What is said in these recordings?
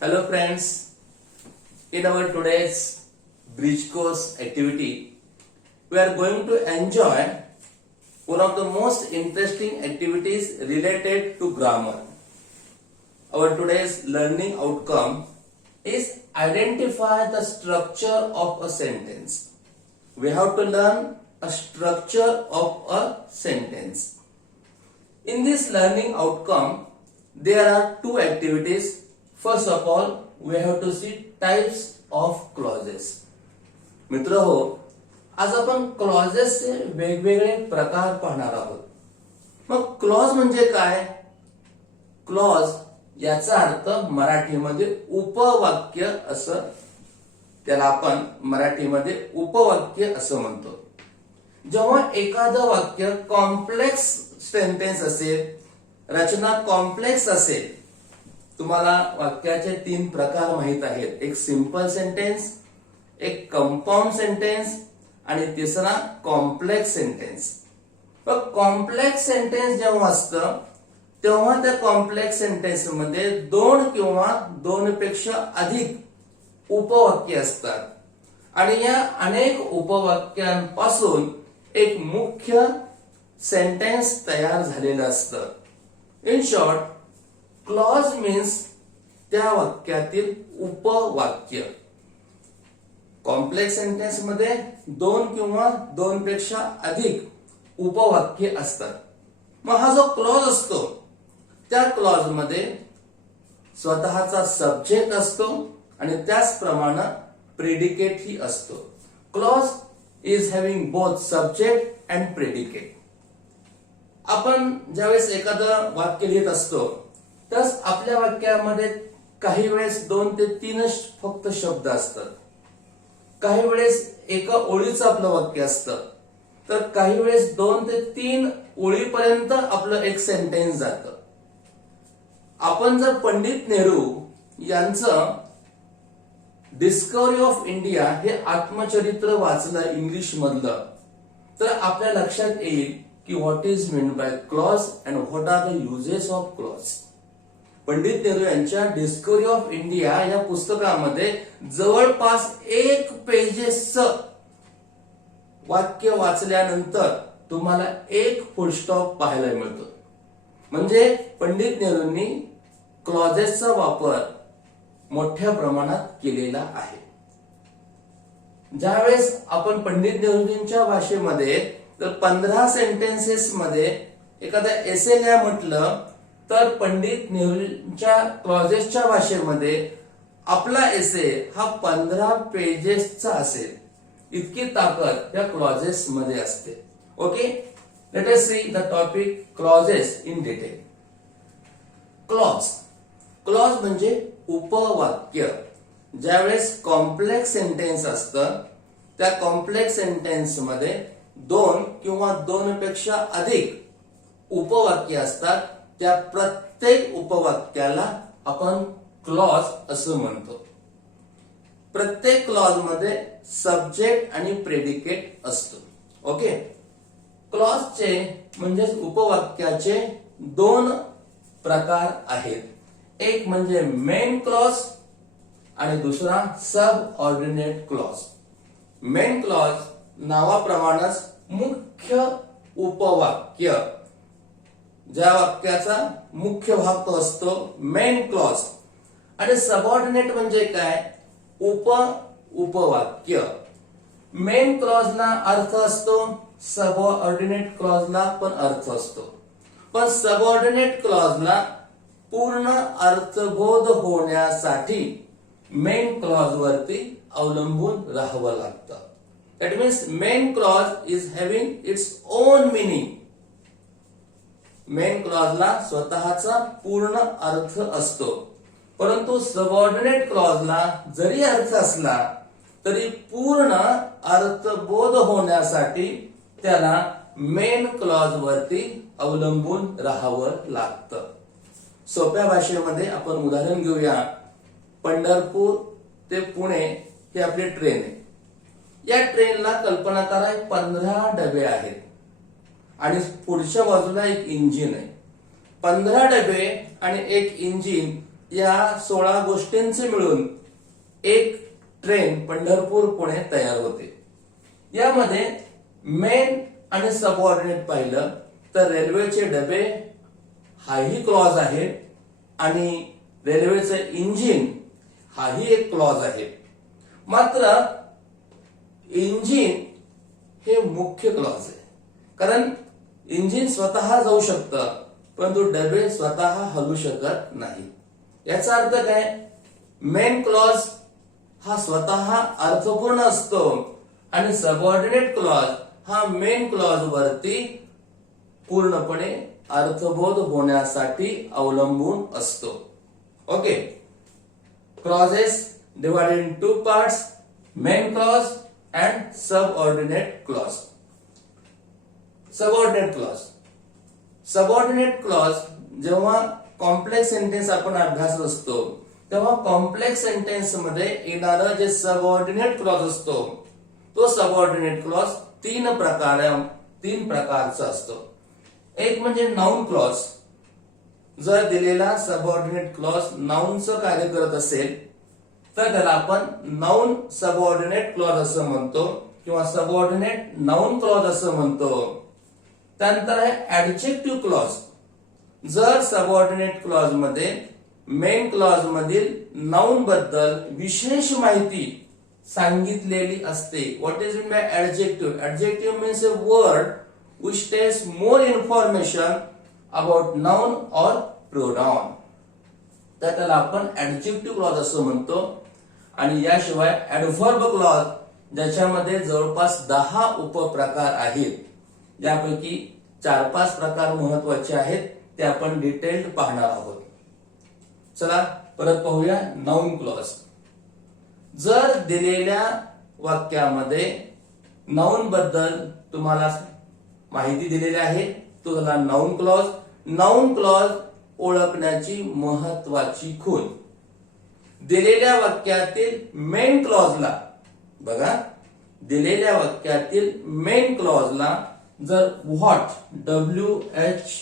Hello friends, in our today's bridge course activity, we are going to enjoy one of the most interesting activities related to grammar. Our today's learning outcome is identify the structure of a sentence. We have to learn a structure of a sentence. In this learning outcome, there are two activities. First of all, we have to see types of clauses. मित्रहो, आज आपण क्लॉजेसचे वेगवेगळे प्रकार पाहणार आहोत. मग clause म्हणजे काय? क्लॉज याचा अर्थ मराठीमध्ये उपवाक्य असं त्याला आपण मराठीमध्ये उपवाक्य असं म्हणतो. जेव्हा एखादं वाक्य कॉम्प्लेक्स सेंटेन्स असेल, रचना कॉम्प्लेक्स असेल, तुम्हाला वाक्याचे तीन प्रकार माहित आहेत. एक सिंपल सेंटेन्स, एक कंपाऊंड सेंटेन्स आणि तिसरा कॉम्प्लेक्स सेंटेन्स. पण कॉम्प्लेक्स सेंटेन्स जेव्हा असतं तेव्हा त्या कॉम्प्लेक्स सेंटेन्स मध्ये दोन किंवा दोनपेक्षा अधिक उपवाक्य असतात आणि या अनेक उपवाक्यांपासून एक मुख्य सेंटेन्स तयार झालेलं असतं. इन शॉर्ट, क्लॉज मीन्स त्या वाक्यातील उपवाक्य. कॉम्प्लेक्स सेंटेन्स मध्ये दोन किंवा दोनपेक्षा अधिक उपवाक्य असतात. मग हा जो क्लॉज असतो त्या क्लॉज मध्ये स्वतःचा सब्जेक्ट असतो आणि त्याचप्रमाणे प्रेडिकेट ही असतो. Clause is having both subject and predicate. आपण ज्यावेळेस एखादं वाक्य लिहित असतो तर आपल्या वाक्यामध्ये काही वेळेस 2 ते 3 फक्त शब्द असतात. काही वेळेस एका ओळीचं आपलं वाक्य असतं, तर काही वेळेस 2 ते 3 ओळीपर्यंत आपलं एक सेंटेन्स जातं. आपण जर पंडित नेहरू यांचं डिस्कवरी ऑफ इंडिया हे आत्मचरित्र वाचलं इंग्लिश मधलं, तर आपल्या लक्षात येईल की what is mean by clause and what are the uses of clause. Pandit Nehru यांच्या डिस्कवरी ऑफ इंडिया या पुस्तकामध्ये जवळपास 1 पेजेसचं वाक्य वाचल्यानंतर तुम्हाला एक फुल स्टॉप पाहायला मिळतो. म्हणजे पंडित नेहरूंनी क्लॉजेसचा वापर मोठ्या प्रमाणात केलेला आहे. ज्यावेळेस आपण पंडित नेहरूंच्या भाषेमध्ये जर 15 सेंटेन्सेस मध्ये एखादा एसे लिहा म्हटलं तर पंडित नेहरूंच्या क्लॉजेसच्या भाषेमध्ये आपला एसे हा 15 पेजेसचा असेल. इतकी ताकद या क्लॉजेस मध्ये असते. Okay, let us see the topic clauses in detail. Clause clause म्हणजे उपवाक्य. ज्यावेळेस कॉम्प्लेक्स सेंटेन्स असतं त्या कॉम्प्लेक्स सेंटेन्स मध्ये 2 किंवा दोनपेक्षा अधिक उपवाक्य असतात. त्या प्रत्येक उपवाक्याला आपण क्लॉज असं म्हणतो. प्रत्येक क्लॉज मध्ये सब्जेक्ट आणि प्रेडिकेट असतो. ओके, क्लॉजचे म्हणजे उपवाक्याचे 2 प्रकार आहेत. एक म्हणजे मेन क्लॉज आणि दुसरा सब ऑर्डिनेट क्लॉज. मेन क्लॉज नावाप्रमाणेच मुख्य उपवाक्य, ज्या वाक्याचा मुख्य भाग तो असतो मेन क्लॉज. आणि सबऑर्डिनेट म्हणजे काय? उपवाक्य. मेन क्लॉजला अर्थ असतो, सबऑर्डिनेट क्लॉजला पण अर्थ असतो. पण सबऑर्डिनेट क्लॉजला पूर्ण अर्थबोध होण्यासाठी मेन क्लॉज वरती अवलंबून राहावं लागतं. That means main clause is having its own meaning. Main क्लॉजला स्वतःचा पूर्ण अर्थ असतो, परंतु सबऑर्डिनेट क्लॉजला जरी अर्थ असला तरी पूर्ण अर्थबोध होण्यासाठी त्याला मेन क्लॉज वरती अवलंबून राहावं लागतं. सोप्या भाषेमध्ये आपण उदाहरण घेऊया. पंढरपूर ते पुणे ही आपली ट्रेन आहे. या ट्रेनला कल्पना करा 15 डबे आहेत आणि पुढच्या बाजूला एक इंजिन आहे. 15 डबे आणि एक इंजिन या 16 गोष्टींचे मिळून एक ट्रेन पंढरपूर पुणे तयार होते. यामध्ये मेन आणि सबऑर्डिनेट पाहिलं तर रेल्वेचे डबे हाही क्लॉज आहे आणि रेल्वेचं इंजिन हाही एक क्लॉज आहे. मात्र इंजिन हे मुख्य क्लॉज आहे, कारण इंजिन स्वतः जाऊ शकतं परंतु डबे स्वतः हलू शकत नाही. याचा अर्थ काय? मेन क्लॉज हा स्वतः अर्थपूर्ण असतो आणि सबऑर्डिनेट क्लॉज हा मेन क्लॉज वरती पूर्णपणे अर्थबोध होण्यासाठी अवलंबून असतो. Okay, clauses divided in two parts, main clause and subordinate clause. Subordinate clause. Subordinate clause जेव्हा कॉम्प्लेक्स सेंटेन्स आपण अभ्यासत असतो तेव्हा कॉम्प्लेक्स सेंटेन्स मध्ये येणारा जे सबऑर्डिनेट क्लॉज असतो तो सबऑर्डिनेट क्लॉज तीन प्रकारचा असतो. एक म्हणजे नाउन क्लॉज. जर दिलेला सबऑर्डिनेट क्लॉज नाउनचं कार्य करत असेल तर त्याला आपण नाउन सबऑर्डिनेट क्लॉज असं म्हणतो किंवा सबऑर्डिनेट नाउन क्लॉज असं म्हणतो. त्यानंतर आहे ऍडजेक्टिव्ह क्लॉज. जर सबऑर्डिनेट क्लॉज मध्ये मेन क्लॉज मधील नाउन बद्दल विशेष माहिती सांगितलेली असते. What is mean bye adjective? Adjective means a word which tells more information about noun or pronoun. तर त्याला आपण ऍडजेक्टिव्ह क्लॉज असं म्हणतो. आणि याशिवाय ऍडव्हर्ब क्लॉज, ज्याच्यामध्ये जवळपास 10 उपप्रकार आहेत. यापैकी 4-5 प्रकार महत्वाचे आहेत, ते आपण डिटेल्ड पाहणार आहोत. चला परत पाहूया नाउन क्लॉज. जर दिलेल्या वाक्यामध्ये नाउन बद्दल तुम्हाला माहिती दिलेली आहे तो झाला नाउन क्लॉज. नाउन क्लॉज ओळखण्याची महत्वाची खूण. दिलेल्या वाक्यातील मेन क्लॉजला बघा, दिलेल्या वाक्यातील मेन क्लॉजला जर व्हॉट, WHAT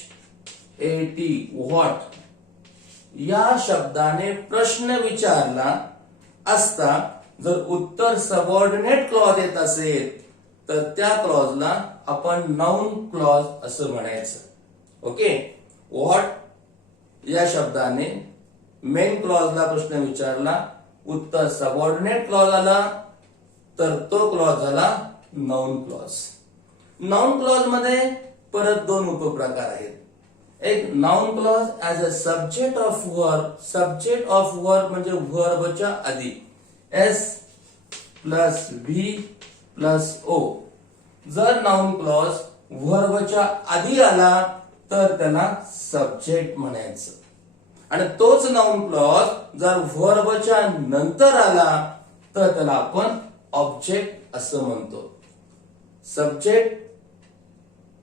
व्हॉट या शब्दाने प्रश्न विचारला असता जर उत्तर सबऑर्डिनेट क्लॉज येत असेल तर त्या क्लॉजला आपण नाउन क्लॉज असं म्हणायचं. ओके, व्हॉट या शब्दाने मेन क्लॉजला प्रश्न विचारला, उत्तर सबऑर्डिनेट क्लॉज आला तर तो क्लॉज झाला नाउन क्लॉज. नाउन क्लॉज मध्ये परत 2 उपप्रकार आहेत. एक noun clause as a subject of verb. Subject of verb म्हणजे वर्बच्या आधी S plus V plus O. जर नाउन क्लॉज वर्बच्या आधी आला तर त्याला सब्जेक्ट म्हणायचं आणि तोच नाउन क्लॉज जर वर्बच्या नंतर आला तर त्याला आपण ऑब्जेक्ट असं म्हणतो. सब्जेक्ट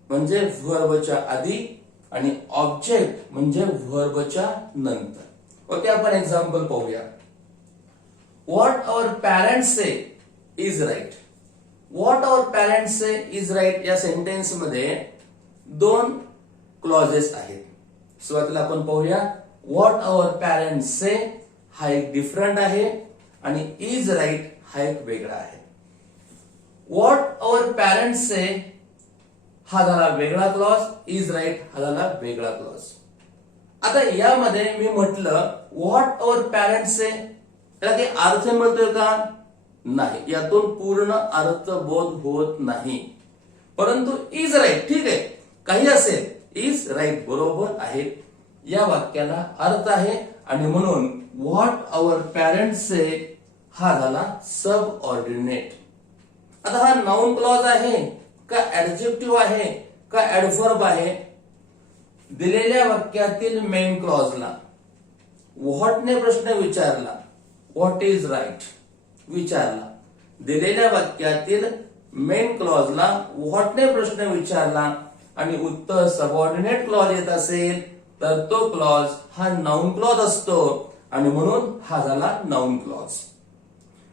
म्हणजे वर्बच्या आधी आणि ऑब्जेक्ट म्हणजे वर्बच्या नंतर. ओके, आपण एक्झाम्पल पाहूया. What our parents say is right. What our parents say is right या सेंटेन्स मध्ये 2 क्लॉजेस आहेत. सुरुवातीला आपण पाहूया. व्हॉट आवर पॅरेंट्स से हा एक डिफरंट आहे आणि इज राईट हा एक वेगळा आहे. व्हॉट आवर पॅरेंट्स से हा झाला वेगळा क्लॉज, इज राईट हा झाला वेगळा क्लॉज. आता यामध्ये मी म्हटलं व्हॉट आवर पॅरेंट्स से, त्याला काही अर्थ मिळतोय का? नाही, यातून पूर्ण अर्थबोध होत नाही. परंतु इज राईट ठीक आहे, काही असेल, इज राईट बरोबर आहे, या वाक्याला अर्थ आहे आणि म्हणून व्हॉट आवर पॅरेंट्स से हा झाला सब ऑर्डिनेट. आता हा नाउन क्लॉज आहे का ऍडजेक्टिव्ह आहे का ऍडव्हर्ब आहे? दिलेल्या वाक्यातील मेन क्लॉजला व्हॉटने प्रश्न विचारला, व्हॉट इज राईट विचारला. दिलेल्या वाक्यातील मेन क्लॉजला व्हॉटने प्रश्न विचारला आणि उत्तर सबऑर्डिनेट क्लॉज येत असेल तर तो क्लॉज हा नाउन क्लॉज असतो आणि म्हणून हा झाला नाउन क्लॉज.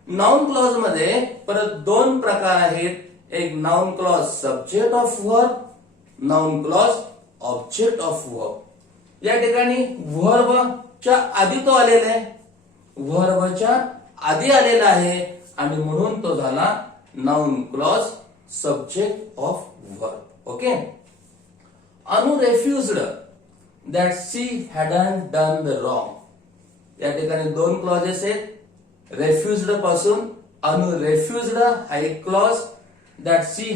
नाउन क्लॉज मध्ये परत 2 प्रकार आहेत. एक noun clause subject of verb, noun clause object of verb. या ठिकाणी वर्ब च्या आधी तो आलेला आहे, व्हर्बच्या आधी आलेला आहे आणि म्हणून तो झाला noun clause subject of verb. Okay. Anu refused that she hadn't done the wrong. या ठिकाणी दोन क्लॉजेस आहेत. रेफ्युज्ड पासून अनु रेफ्युज्ड हा एक clause, that she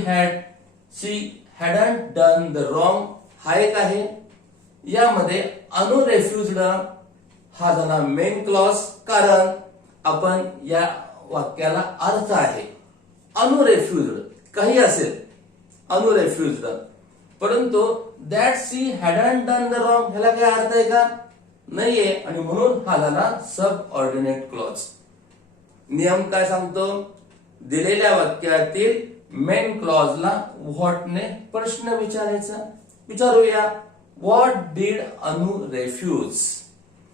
hadn't done the wrong हा एक आहे. यामध्ये अनु रेफ्युज्ड हा झाला मेन क्लॉज, कारण आपण या वाक्याला अर्थ आहे. अनु रेफ्युज्ड काही असेल, अनु रेफ्युज्ड, परंतु that she hadn't done the wrong ह्याला काय अर्थ आहे का? नाहीये आणि म्हणून हा झाला सब ऑर्डिनेट क्लॉज. नियम काय सांगतो? दिलेल्या वाक्यातील मेन क्लॉजला व्हॉटने प्रश्न विचारायचा. विचारूया, व्हॉट डीड अनु रेफ्यूज?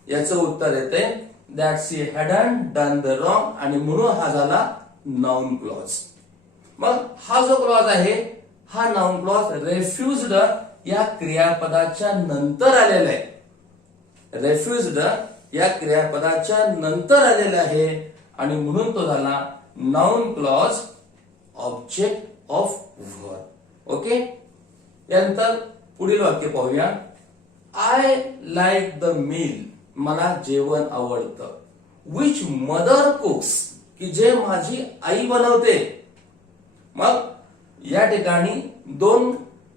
याचं उत्तर येते that she hadn't done the wrong आणि म्हणून हा झाला नाउन क्लॉज. मग हा जो क्लॉज आहे हा नाउन क्लॉज रेफ्युज्ड या क्रियापदाच्या नंतर आलेला आहे. रेफ्युज्ड या क्रियापदाच्या नंतर आलेला आहे आणि म्हणून तो झाला noun clause object of verb. Okay. यानंतर पुढील वाक्य पाहूया. I like the meal. मला जेवण आवडतं. Which mother cooks. की जे माझी आई बनवते. मग या ठिकाणी दोन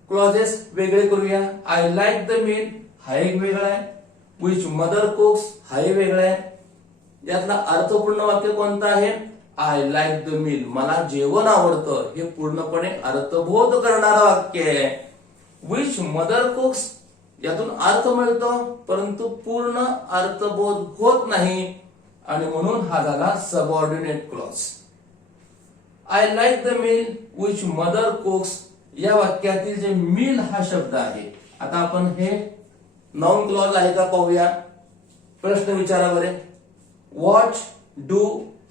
क्लॉजेस वेगळे करूया. आय लाईक द मील हा एक वेगळा आहे, विच मदर कुक्स हाही वेगळा आहे. यातला अर्थपूर्ण वाक्य कोणतं आहे? आय लाईक द मील, मला जेवण आवडतं, हे पूर्णपणे अर्थबोध करणारं वाक्य आहे. विच मदर कुक्स यातून अर्थ मिळतो परंतु पूर्ण अर्थबोध होत नाही आणि म्हणून हा झाला subordinate clause. I like the meal which mother cooks या वाक्यातील जे मील हा शब्द आहे, आता आपण हे नाउन क्लॉज आहे का पाहूया. प्रश्न विचारा बरे. What do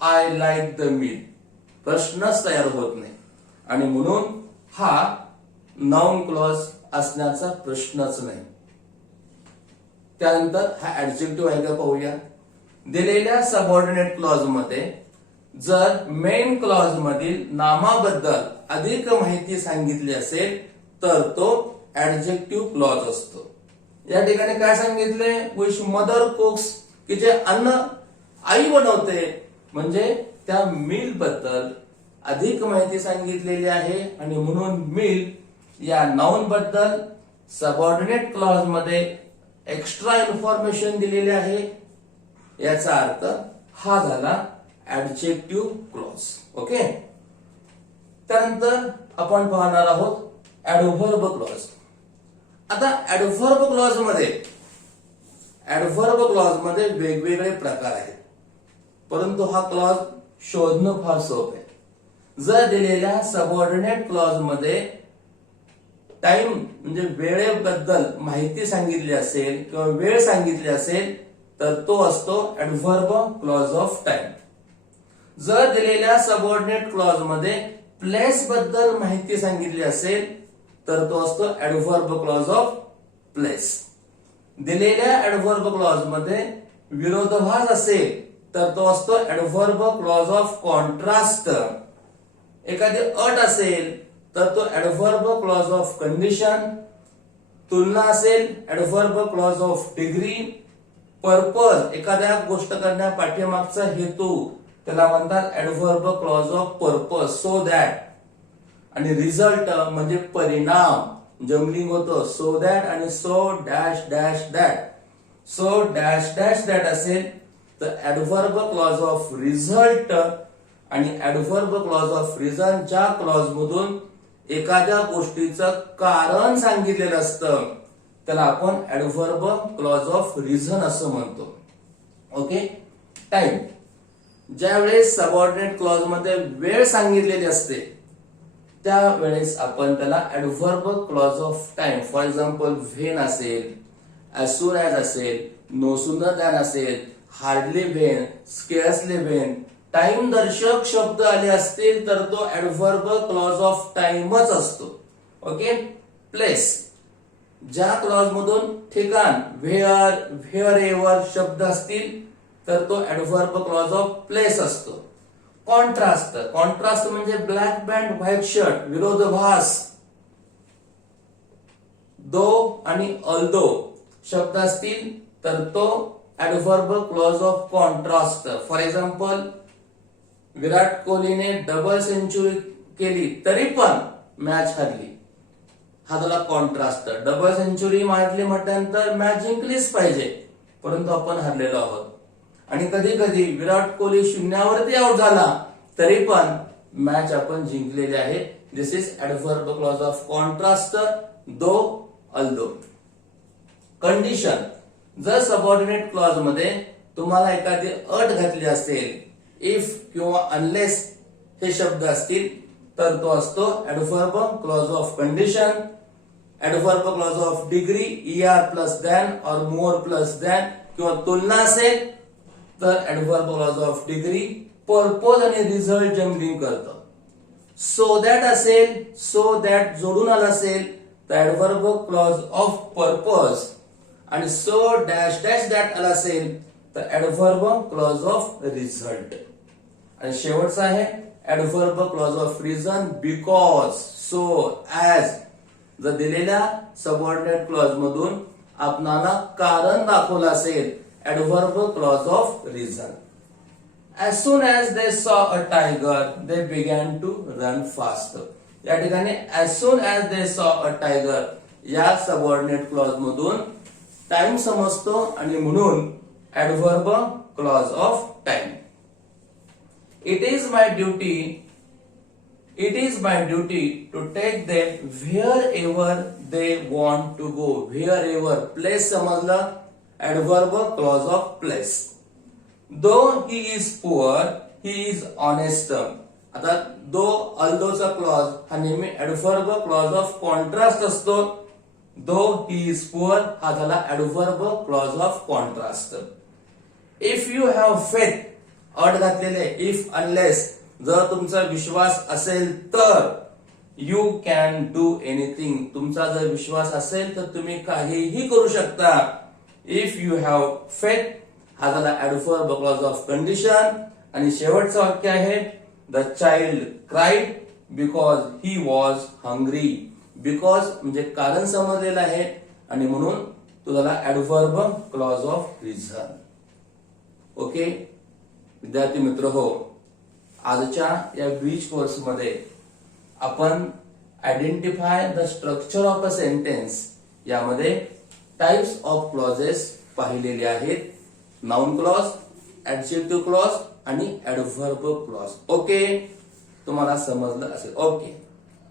I like the meal. प्रश्नच तयार होत नाही आणि म्हणून हा नाउन क्लॉज असण्याचा प्रश्नच नाही. त्यानंतर हा ऍडजेक्टिव्ह आहे का पाहूया. दिलेल्या सबऑर्डिनेट क्लॉज मध्ये जर मेन क्लॉज मधील नामाबद्दल अधिक माहिती सांगितली असेल तर तो ऍडजेक्टिव्ह क्लॉज असतो. या ठिकाणी काय सांगितले? विच मदर कुक्स, की जे अन्न आई बनवते, म्हणजे त्या मील बद्दल अधिक माहिती सांगितलेली आहे आणि म्हणून मील या नाउन बद्दल सबऑर्डिनेट क्लॉज मध्ये एक्स्ट्रा इन्फॉर्मेशन दिलेली आहे. याचा अर्थ हा झाला ऍडजेक्टिव्ह क्लॉज. ओके. त्यानंतर आपण पाहणार आहोत ऍडव्हर्ब क्लॉज. आता ऍडव्हर्ब क्लॉज मध्ये वेगवेगळे प्रकार आहेत, परंतु हा क्लॉज शोधणं फार सोपं आहे. जर दिलेल्या सबऑर्डिनेट क्लॉज मध्ये टाइम म्हणजे वेळेबद्दल माहिती सांगितली असेल किंवा वेळ सांगितली असेल तर तो असतो ऍडव्हर्ब क्लॉज ऑफ टाइम. जर दिलेल्या सबऑर्डिनेट क्लॉज मध्ये प्लेस बद्दल माहिती सांगितली असेल तर तो असतो ऍडव्हर्ब क्लॉज ऑफ प्लेस. दिलेल्या ऍडव्हर्ब क्लॉज मध्ये विरोधाभास असेल तर तो असतो ऍडव्हर्ब क्लॉज ऑफ कॉन्ट्रास्ट. एखादी अट असेल तर तो ऍडव्हर्ब क्लॉज ऑफ कंडिशन. तुलना असेल adverb clause of degree. Purpose एखाद्या गोष्ट करण्या पाठीमागचा हेतू त्याला म्हणतात adverb clause of purpose. So that. आणि रिझल्ट म्हणजे परिणाम जमलिंग होतं सो दॅट आणि so dash dash that. So dash dash that असेल तर ऍडव्हर्ब क्लॉज ऑफ रिझल्ट आणि ऍडव्हर्ब क्लॉज ऑफ रिझन ज्या क्लॉज मधून एखाद्या गोष्टीचं कारण सांगितलेलं असतं त्याला आपण ऍडव्हर्ब क्लॉज ऑफ रिझन असं म्हणतो. ओके. टाइम. ज्यावेळेस सबऑर्डिनेट क्लॉज मध्ये वेळ सांगितलेली असते त्यावेळेस आपण त्याला adverb clause of time. For example when असेल, ऍज सून ऍज असेल, नो सूनर दॅन असेल, हार्डली व्हेन, स्केअर्सली व्हेन, टाइम दर्शक शब्द आले असतील तर तो ऍडव्हर्ब क्लॉज ऑफ टाइमच असतो. ओके. प्लेस. ज्या क्लॉज मधून ठिकाण व्हेअर, व्हेअर एव्हर शब्द असतील तर तो ऍडव्हर्ब क्लॉज ऑफ प्लेस असतो. कॉन्ट्रास्ट, कॉन्ट्रास्ट म्हणजे ब्लॅक पॅन्ट व्हाईट शर्ट, विरोधाभास. दो आणि ऑल्दो शब्द असतील तर तो adverb clause of contrast. For example, Virat कोहलीने डबल सेंचुरी केली तरी पण मॅच हरली, हा झाला कॉन्ट्रास्ट. डबल सेंचुरी मारली म्हटल्यानंतर मॅच जिंकलीच पाहिजे, परंतु आपण हरलेलो आहोत. आणि कधी कधी विराट कोहली शून्यावरती आउट झाला तरी पण मॅच आपण जिंकलेली आहे. This is adverb clause of contrast, though although. Condition, जर सबऑर्डिनेट क्लॉज मध्ये तुम्हाला एखादी अट घातली असेल, इफ किंवा अनलेस हे शब्द असतील तर तो असतो adverb clause of condition. Adverb clause of degree, ER plus than और मोर प्लस दॅन किंवा तुलना असेल तर adverb clause of degree. Purpose आणि रिझल्ट जम्बलिंग करतं. सो दॅट असेल, सो दॅट जोडून आला असेल तर ऍडव्हर्ब क्लॉज ऑफ पर्पज. आणि सो डॅश डॅश दॅट आला असेल तर ऍडव्हर्ब क्लॉज ऑफ रिझल्ट. आणि शेवटचा आहे adverb clause of reason, because, so, as. जर दिलेल्या सबऑर्डिनेट क्लॉज मधून आपणाला कारण दाखवलं असेल, adverb clause of reason. As soon as they saw a tiger, they began to run fast. या ठिकाणी as soon as they saw a tiger या सबऑर्डिनेट क्लॉज मधून टाइम समजतो आणि म्हणून adverb clause of time. It is my duty to take them wherever they want to go. Wherever, place समजलं, adverb clause of place. Though he is poor, he is honest. आता दो अल्दोचा clause हा नेहमी adverb clause of contrast असतो. दो he is poor हा झाला adverb clause of contrast. If you have faith, अट घातलेले, if unless, जर तुमचा विश्वास असेल तर, यू कॅन डू एनिथिंग, तुमचा जर विश्वास असेल तर तुम्ही काहीही करू शकता. इफ यू हॅव फेथ हा झाला ऍडव्हर्ब क्लॉज ऑफ कंडिशन. आणि शेवटचं वाक्य आहे the child cried because he was hungry. Because म्हणजे कारण समजलेलं आहे आणि म्हणून तो झाला adverb clause of reason. Okay विद्यार्थी मित्र हो, आजच्या या ब्रीच कोर्स मध्ये आपण identify the structure of a sentence यामध्ये टाइप्स ऑफ क्लॉजेस पाहिलेले आहेत. नाउन क्लॉज, ऍडजेक्टिव्ह क्लॉज आणि ऍडव्हर्ब क्लॉज. ओके, तुम्हाला समजलं असेल. ओके.